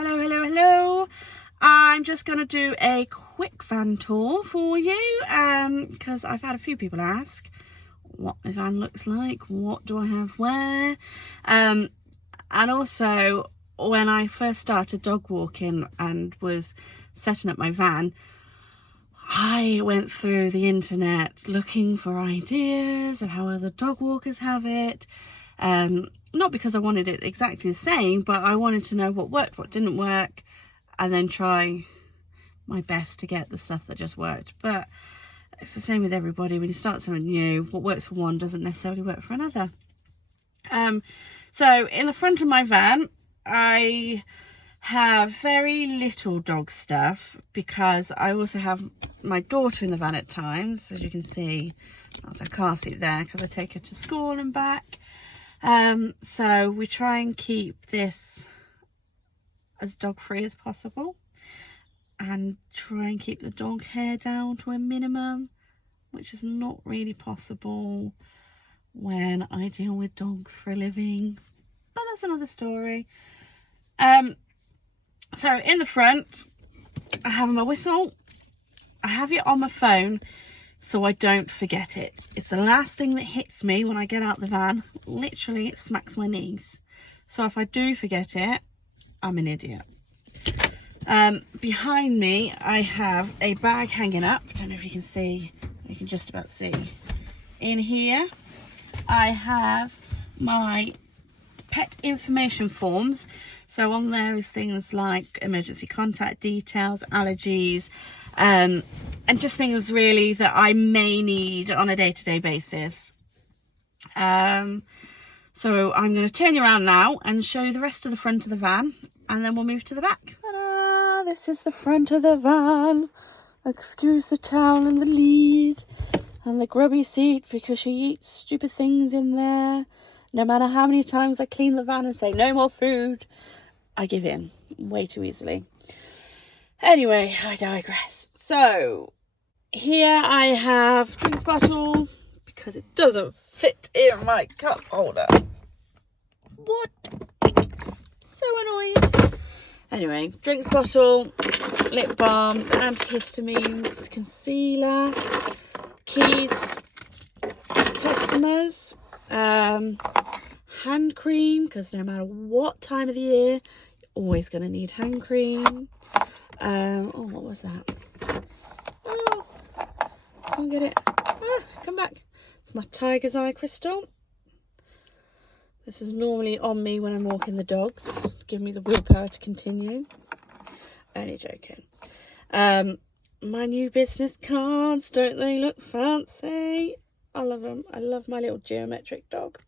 Hello. I'm just going to do a quick van tour for you because I've had a few people ask what my van looks like, what do I have where, and also when I first started dog walking and was setting up my van, I went through the internet looking for ideas of how other dog walkers have it. Not because I wanted it exactly the same, but I wanted to know what worked, what didn't work, and then try my best to get the stuff that just worked. But it's the same with everybody. When you start something new, what works for one doesn't necessarily work for another. So in the front of my van, I have very little dog stuff because I also have my daughter in the van at times. As you can see, there's a car seat there because I take her to school and back. So we try and keep this as dog free as possible and try and keep the dog hair down to a minimum, which is not really possible when I deal with dogs for a living, but that's another story. So in the front I have my whistle. I have it on my phone so I don't forget it. It's the last thing that hits me when I get out the van. Literally, it smacks my knees. So if I do forget it, I'm an idiot. Behind me, I have a bag hanging up. I don't know if you can see. You can just about see. In here, I have my pet information forms. So on there is things like emergency contact details, allergies, and just things really that I may need on a day-to-day basis. So I'm going to turn you around now and show you the rest of the front of the van, and then we'll move to the back. Ta-da! This is the front of the van. Excuse the towel and the lead and the grubby seat because she eats stupid things in there. No matter how many times I clean the van and say no more food, I give in way too easily. Anyway, I digress. So here I have drinks bottle because it doesn't fit in my cup holder. What? So annoyed. Anyway, drinks bottle, lip balms, antihistamines, concealer, keys, customers, hand cream, because no matter what time of the year, you're always going to need hand cream. Oh, what was that? Oh, can't get it. Come back. It's my tiger's eye crystal. This is normally on me when I'm walking the dogs to give me the willpower to continue. Only joking. My new business cards, don't they look fancy? I love them. I love my little geometric dog.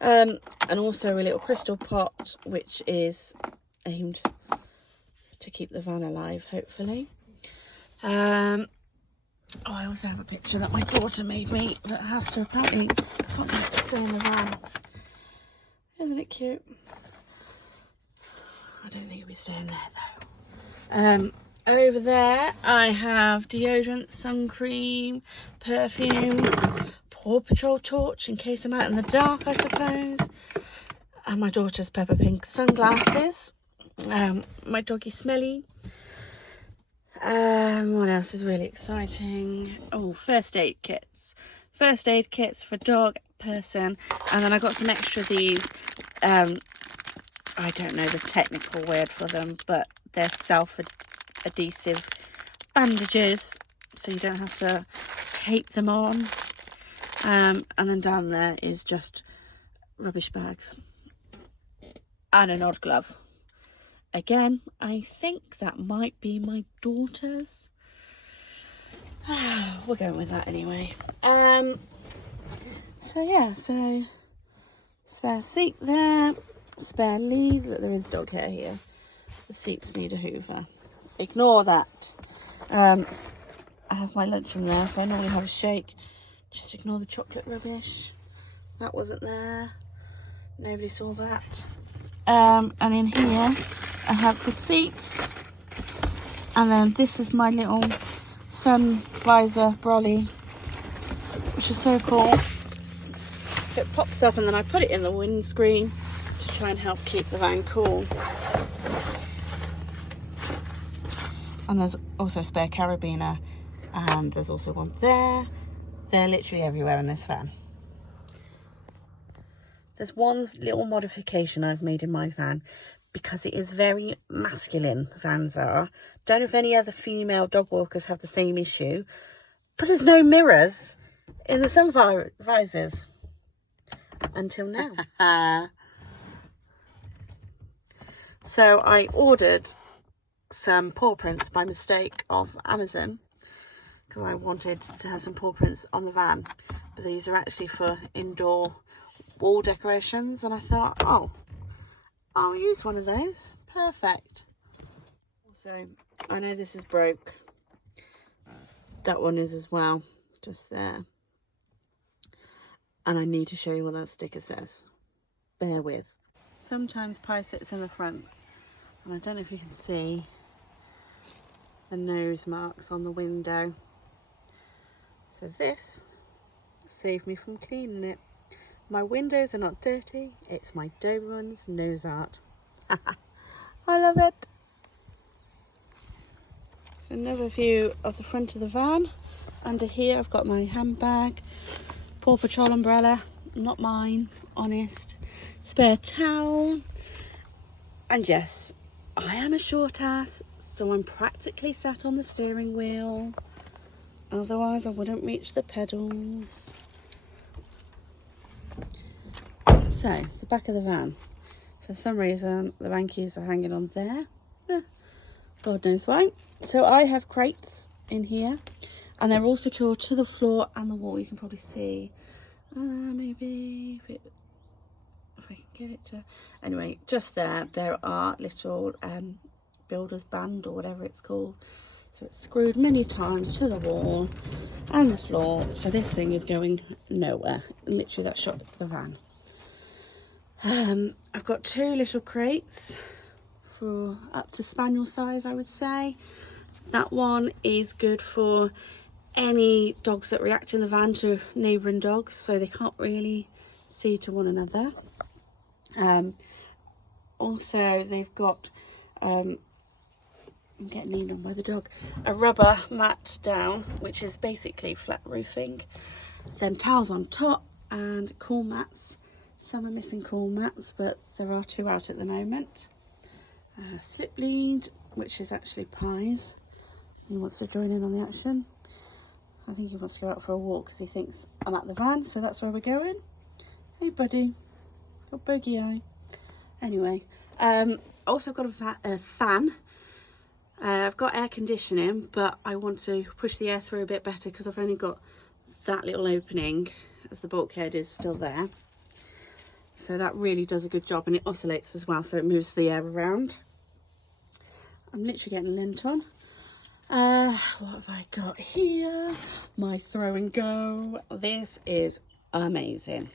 And also a little crystal pot, which is aimed to keep the van alive, hopefully. Oh, I also have a picture that my daughter made me that has to apparently stay in the van. Isn't it cute? I don't think it'll be staying there though. Over there I have deodorant, sun cream, perfume, Paw Patrol torch in case I'm out in the dark, I suppose, and my daughter's Peppa Pink sunglasses, my doggy Smelly. What else is really exciting? Oh, first aid kits for dog, person, and then I got some extra of these. I don't know the technical word for them, but they're self-adhesive bandages, so you don't have to tape them on. And then down there is just rubbish bags and an odd glove. Again, I think that might be my daughter's. We're going with that anyway. So yeah, so spare seat there, spare leads. Look, there is dog hair here. The seats need a hoover. Ignore that. I have my lunch in there, so I normally have a shake. Just ignore the chocolate rubbish. That wasn't there. Nobody saw that. And in here I have the seats, and then this is my little sun visor brolly, which is so cool. So it pops up and then I put it in the windscreen to try and help keep the van cool. And there's also a spare carabiner, and there's also one there. They're literally everywhere in this van. There's one little modification I've made in my van, because it is very masculine, the vans are. Don't know if any other female dog walkers have the same issue, but there's no mirrors in the sun visors. Until now. So I ordered some paw prints by mistake off Amazon, because I wanted to have some paw prints on the van, but these are actually for indoor wall decorations, and I thought, oh, I'll use one of those. Perfect. Also, I know this is broke. That one is as well, just there. And I need to show you what that sticker says. Bear with. Sometimes Pi sits in the front, and I don't know if you can see the nose marks on the window. So this saved me from cleaning it. My windows are not dirty, it's my Doberman's nose art. I love it. So another view of the front of the van. Under here I've got my handbag, Paw Patrol umbrella, not mine, honest, spare towel, and yes, I am a short ass, so I'm practically sat on the steering wheel, otherwise I wouldn't reach the pedals. So, the back of the van. For some reason, the van keys are hanging on there. God knows why. So I have crates in here, and they're all secured to the floor and the wall. You can probably see, maybe if I can get it to... Anyway, just there are little builder's band or whatever it's called. So it's screwed many times to the wall and the floor. So this thing is going nowhere. Literally, that shot the van. I've got two little crates for up to spaniel size, I would say. That one is good for any dogs that react in the van to neighbouring dogs, so they can't really see to one another. Also, they've got, I'm getting leaned on by the dog, a rubber mat down, which is basically flat roofing, then towels on top and cool mats. Some are missing cool mats, but there are two out at the moment. Slip lead, which is actually Pi's. He wants to join in on the action. I think he wants to go out for a walk because he thinks I'm at the van, so that's where we're going. Hey buddy, got bogey eye. Anyway, also got a fan. I've got air conditioning, but I want to push the air through a bit better because I've only got that little opening as the bulkhead is still there. So that really does a good job, and it oscillates as well, so it moves the air around. I'm literally getting lint on. What have I got here? My throw and go. This is amazing.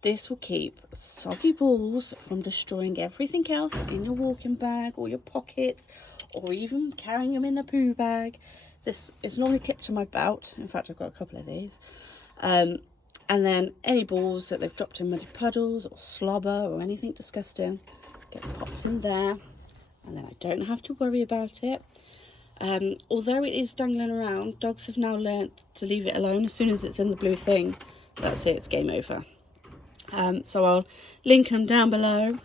This will keep soggy balls from destroying everything else in your walking bag or your pockets, or even carrying them in a poo bag. This is normally clipped to my belt. In fact, I've got a couple of these. And then any balls that they've dropped in muddy puddles or slobber or anything disgusting gets popped in there, and then I don't have to worry about it. Although it is dangling around, dogs have now learnt to leave it alone. As soon as it's in the blue thing, that's it, it's game over. So I'll link them down below,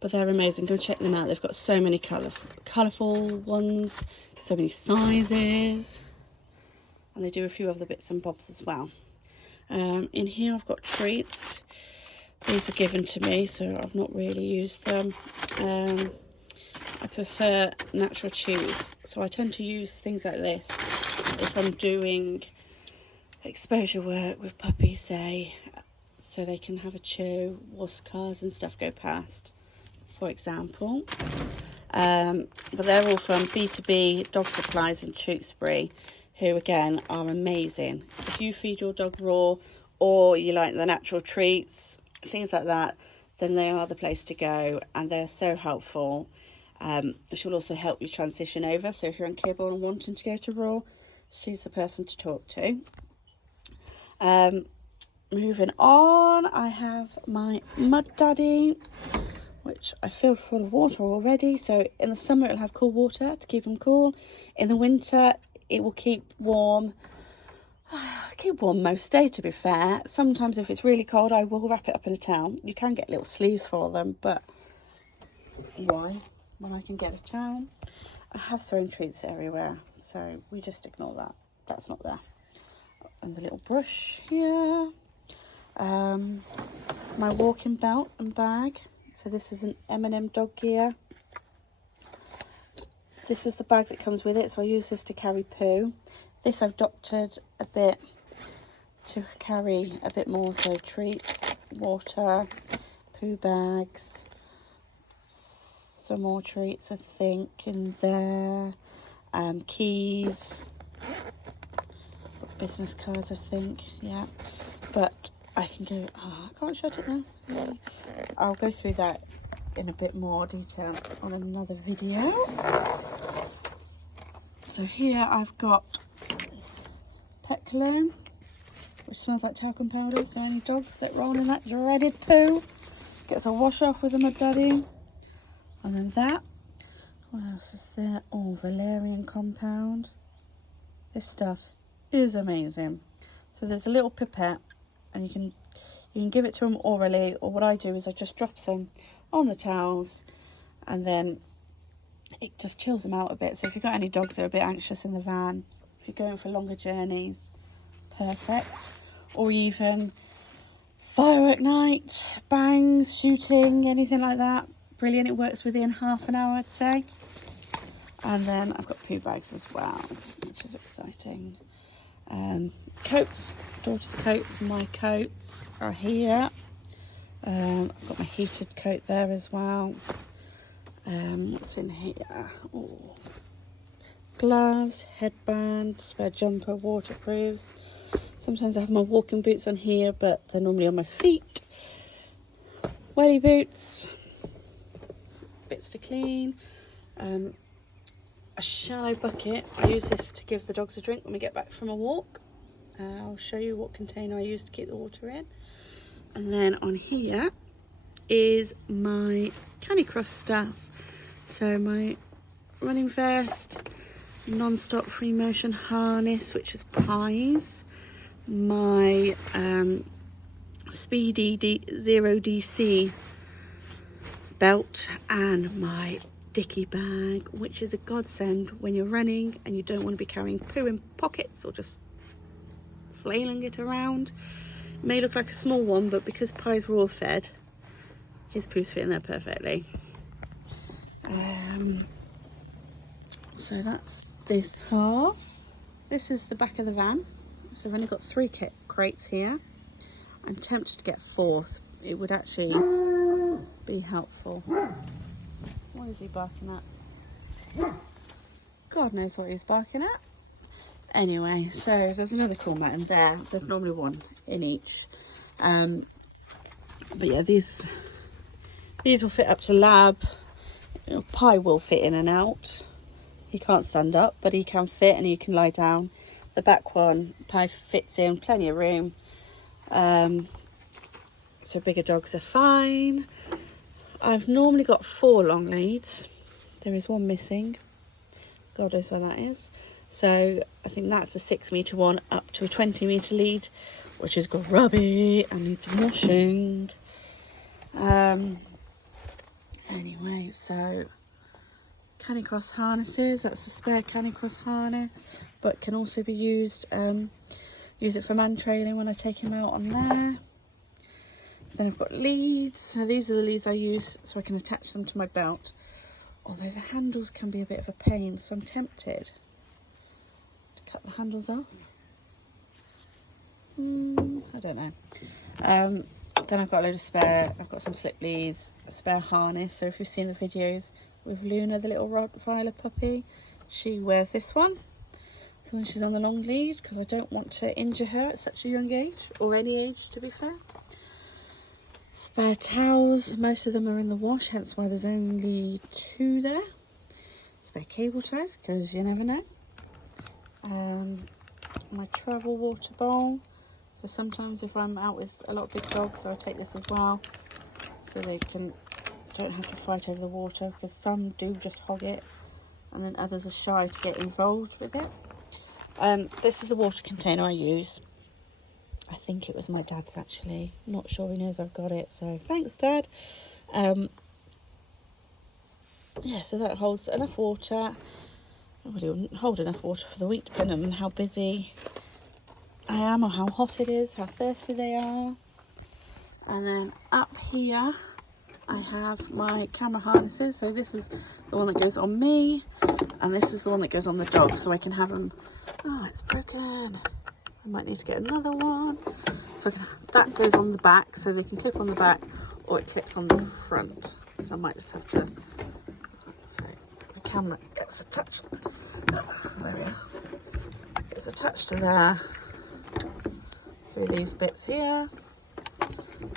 but they're amazing. Go check them out. They've got so many colourful ones, so many sizes, and they do a few other bits and bobs as well. In here I've got treats. These were given to me, so I've not really used them. I prefer natural chews, so I tend to use things like this if I'm doing exposure work with puppies, say, so they can have a chew whilst cars and stuff go past, for example. But they're all from B2B Dog Supplies in Tewkesbury, who again are amazing. If you feed your dog raw, or you like the natural treats, things like that, then they are the place to go, and they're so helpful. Which will also help you transition over, so if you're on kibble and wanting to go to raw, she's the person to talk to. moving on, I have my Mud Daddy, which I filled full of water already. So in the summer it'll have cool water to keep them cool. In the winter it will keep warm. Keep warm most day, to be fair. Sometimes if it's really cold I will wrap it up in a towel. You can get little sleeves for them, but why when I can get a towel? I have thrown treats everywhere, so we just ignore that. That's not there. And the little brush here. My walking belt and bag. So this is an M&M dog gear. This is the bag that comes with it, so I use this to carry poo. This I've doctored a bit to carry a bit more, so treats, water, poo bags, some more treats I think in there, keys, business cards I think, yeah. But I can go, I can't shut it now. Yeah. I'll go through that in a bit more detail on another video. So here I've got pet cologne, which smells like talcum powder, so any dogs that roll in that dreaded poo gets a wash off with a Mud Daddy. And then that, what else is there? Oh, valerian compound. This stuff is amazing. So there's a little pipette, and you can give it to them orally, or what I do is I just drop some on the towels, and then it just chills them out a bit. So if you've got any dogs that are a bit anxious in the van, if you're going for longer journeys, perfect. Or even fire at night, bangs, shooting, anything like that, brilliant. It works within half an hour, I'd say. And then I've got poo bags as well, which is exciting. Coats, daughter's coats, my coats are here. I've got my heated coat there as well. What's in here? Ooh. Gloves, headband, spare jumper, waterproofs. Sometimes I have my walking boots on here, but they're normally on my feet. Welly boots, bits to clean. A shallow bucket. I use this to give the dogs a drink when we get back from a walk. I'll show you what container I use to keep the water in. And then on here is my Canicross stuff. So my running vest, non-stop free motion harness, which is pies, my Speedy Zero DC belt, and my dicky bag, which is a godsend when you're running and you don't want to be carrying poo in pockets or just flailing it around. It may look like a small one, but because Pie's raw fed, his poo's fit in there perfectly. So that's this half. This is the back of the van. So I've only got 3 crates here. I'm tempted to get 4th. It would actually be helpful. What is he barking at? God knows what he's barking at. Anyway, so there's another cool mat in there. There's normally one in each. But yeah, these will fit up to Lab. You know, Pie will fit in and out. He can't stand up, but he can fit, and he can lie down. The back one, Pie fits in, plenty of room. So bigger dogs are fine. I've normally got 4 long leads. There is one missing. God knows where that is. So I think that's a 6 metre one up to a 20 metre lead, which is grubby and needs washing. Anyway, so Canicross harnesses. That's a spare Canicross harness, but can also be used. Use it for man trailing when I take him out on there. Then I've got leads. So these are the leads I use so I can attach them to my belt. Although the handles can be a bit of a pain, so I'm tempted to cut the handles off. I don't know. Then I've got a load of spare. I've got some slip leads, a spare harness. So if you've seen the videos with Luna, the little Rottweiler puppy, she wears this one. So when she's on the long lead, because I don't want to injure her at such a young age, or any age to be fair. Spare towels, most of them are in the wash, hence why there's only 2 there. Spare cable ties, because you never know. My travel water bowl, So sometimes if I'm out with a lot of big dogs, I'll take this as well, so they don't have to fight over the water, because some do just hog it and then others are shy to get involved with it. This is the water container I use. I think it was my dad's actually. Not sure, he knows I've got it, so thanks, Dad. Yeah, so that holds enough water. Well, it wouldn't hold enough water for the week, depending on how busy I am or how hot it is, how thirsty they are. And then up here I have my camera harnesses. So this is the one that goes on me, and this is the one that goes on the dog, so I can have them. Oh, it's broken. I might need to get another one. So that goes on the back, so they can clip on the back, or it clips on the front. So I might just have to. So the camera gets attached. Oh, there we are. It's attached to there through these bits here,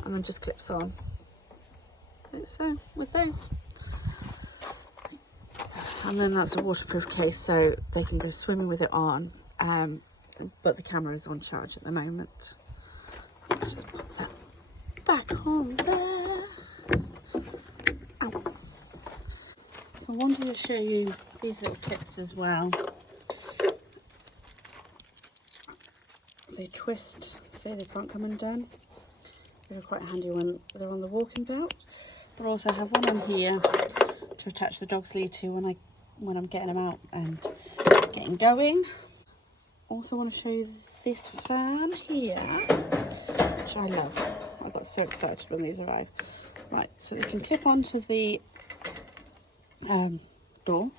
and then just clips on. So with those, and then that's a waterproof case, so they can go swimming with it on, but the camera is on charge at the moment. Let's just pop that back on there. Ow. So I wanted to show you these little clips as well. They twist, so they can't come undone. They're quite handy when they're on the walking belt. But I also have one on here to attach the dog's lead to when I'm getting them out and getting going. Also want to show you this fan here, which I love. I got so excited when these arrived. Right, so they can clip onto the door,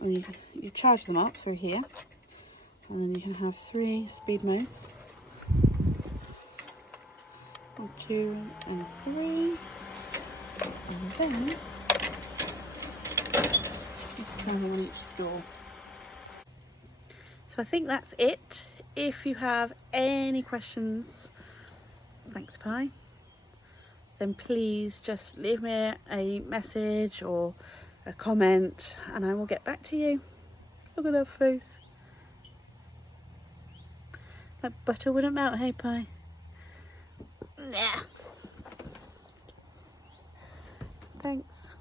and you charge them up through here, and then you can have 3 speed modes. 1, 2 and 3, and then you turn them on each door. So I think that's it. If you have any questions, thanks Pi, then please just leave me a message or a comment and I will get back to you. Look at that face. That butter wouldn't melt, hey Pi? Yeah. Thanks.